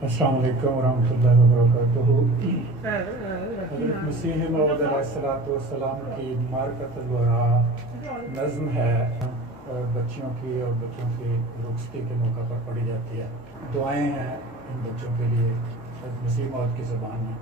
अस्सलाम वालेकुम वरहमतुल्लाहि वबरकातुहू। हज़रत मसीह मऊद अलैहिस्सलाम की मारकतुल वरा नज़्म है, बच्चियों की और बच्चों की रुखसती के मौका पर पढ़ी जाती है। दुआएं हैं इन बच्चों के लिए हज़रत मसीह मऊद की ज़बान में।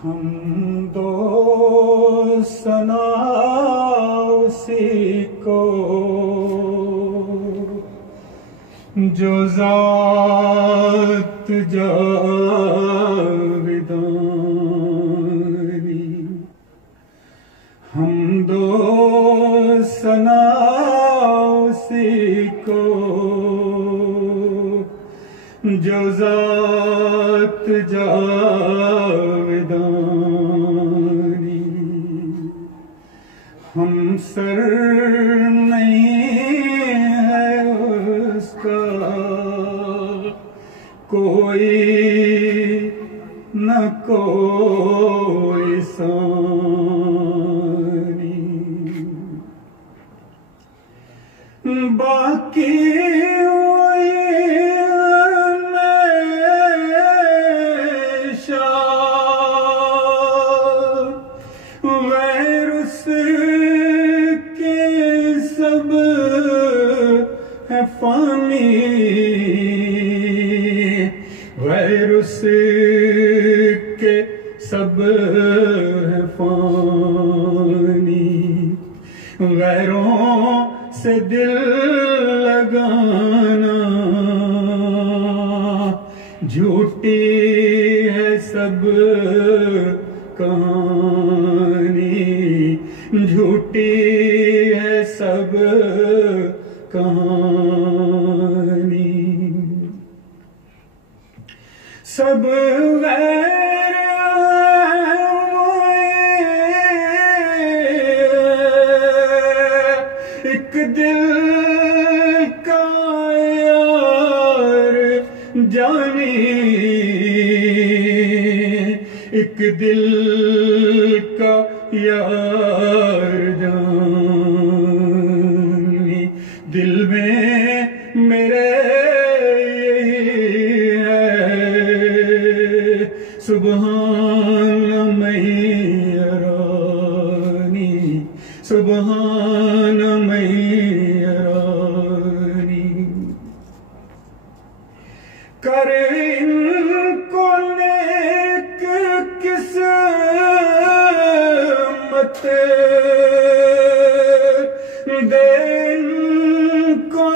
हम दो सना उसी को जो ज़ात जाविदानी, हम दो सना उसी को जो ज़ात जाविदानी, हम सर नहीं है उसका कोई न कोई सानी, बाकी फानी, गैर उसके सब है फानी, गैरों से दिल लगाना झूठी है सब कहानी, झूठी है सब कहानी, सब गैर एक दिल का यार जानी, एक दिल का यार जानी, दिल में मेरे यही है सुबहान मैरानी, सुबहान मैरानी, कर इनको नेक किस्मत दे, इनको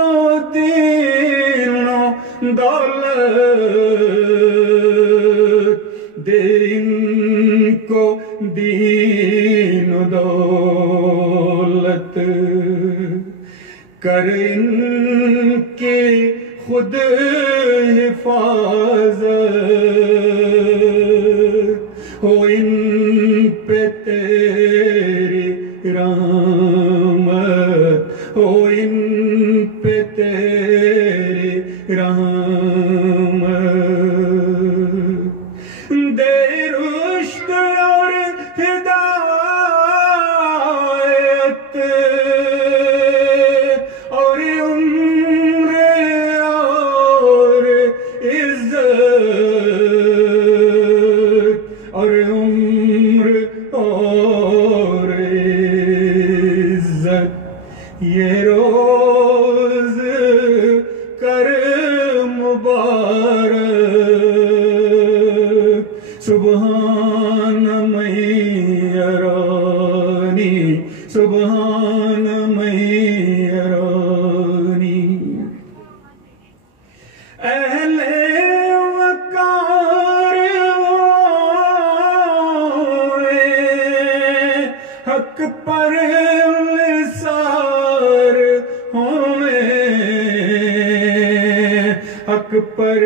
दीनो दौलत दे, इनको दीनो दौलत, कर इनकी खुद हिफाजत, हो इन पे तेरी रहमत, हो इन पे तेरी रहमत, दे रुश्द और हिदायत और उम्र और इज्जत, और उम्र और इज्जत, ये रोज कर मुबारक सुबहान मैरानी, सुबहान मैरानी, अहले वकार होए हक पर निसार होए, हक पर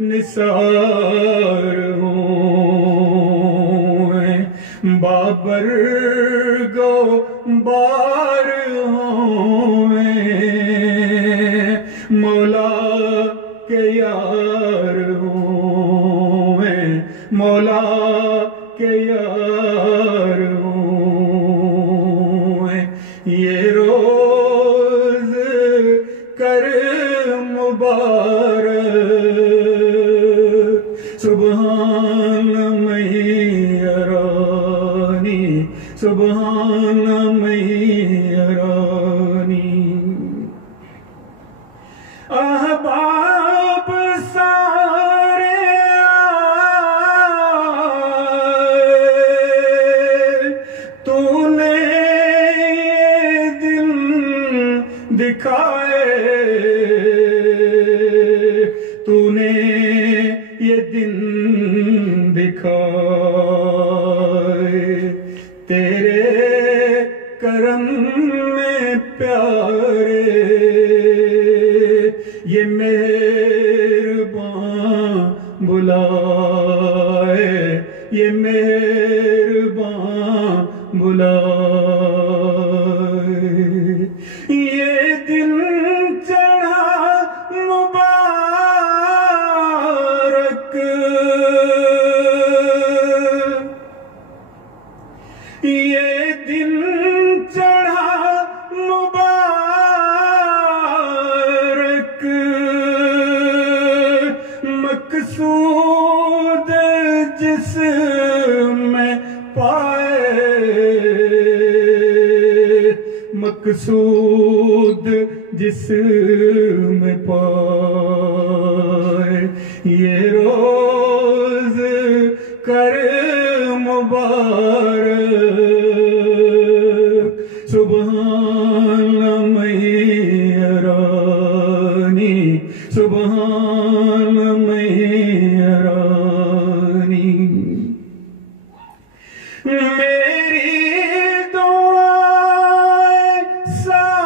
निसार होए, बाबर गो बार होए, मौला के यार होए, मौला के यार होए, ये रोज कर मुबारक दिखाए, तूने ये दिन दिखाए, तेरे करम में प्यारे, ये मेहरबान बुलाए, ये मेहरबान बुलाए, ये दिन चढ़ा मुबारक, ये दिन चढ़ा मुबारक, मकसूद जिसमें पाए, मकसूद जिसमें पाए, ये रोज कर मुबारक, सुभान मैया रानी, सुभान मैया रानी। मेरी दुआएं सारी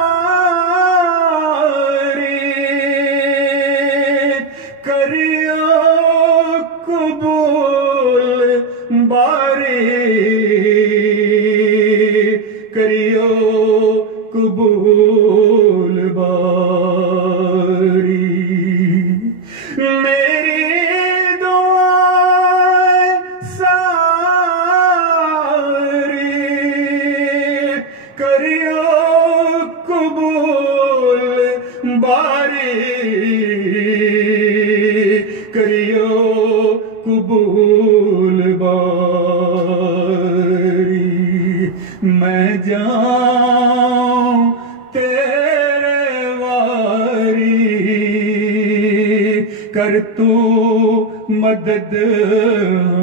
करियो कबूल बारी, करियो कबूल बारी, मेरी दुआएं सारी करियो कबूल बारी, करियो कबूल बारी, मैं जाऊं तेरे वारी, कर तू मदद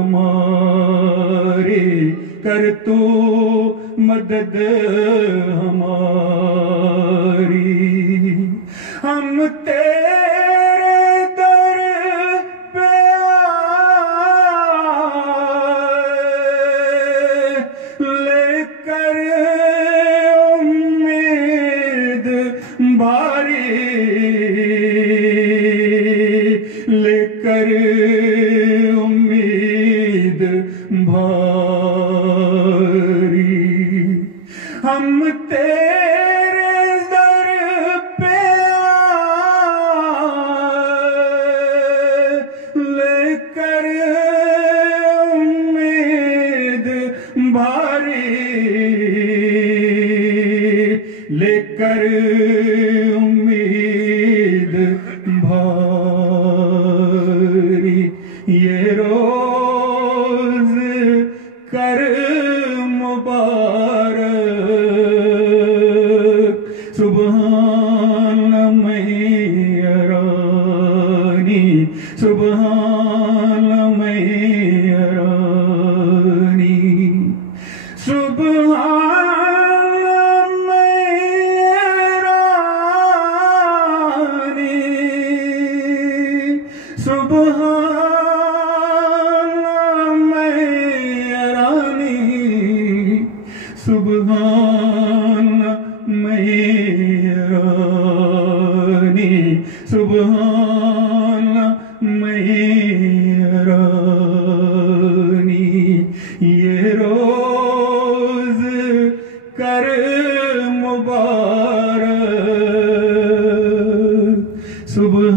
हमारी, कर तू मदद हमारी, हम तेरे दर पे आए, लेकर उम्मीद भारी, लेकर उम्मीद भारी, हम तेरे दर पे आए, लेकर उम्मीद भारी, लेकर उम्मीद भारी, ये रोज कर मुबारक, सुभान मैया रानी, सुभान मैया रानी, सुभान मैया रानी, सुभान मैया रानी, सुभान मैया रानी, सुभान मैया रानी, ये रोज कर मुबारक, सुभान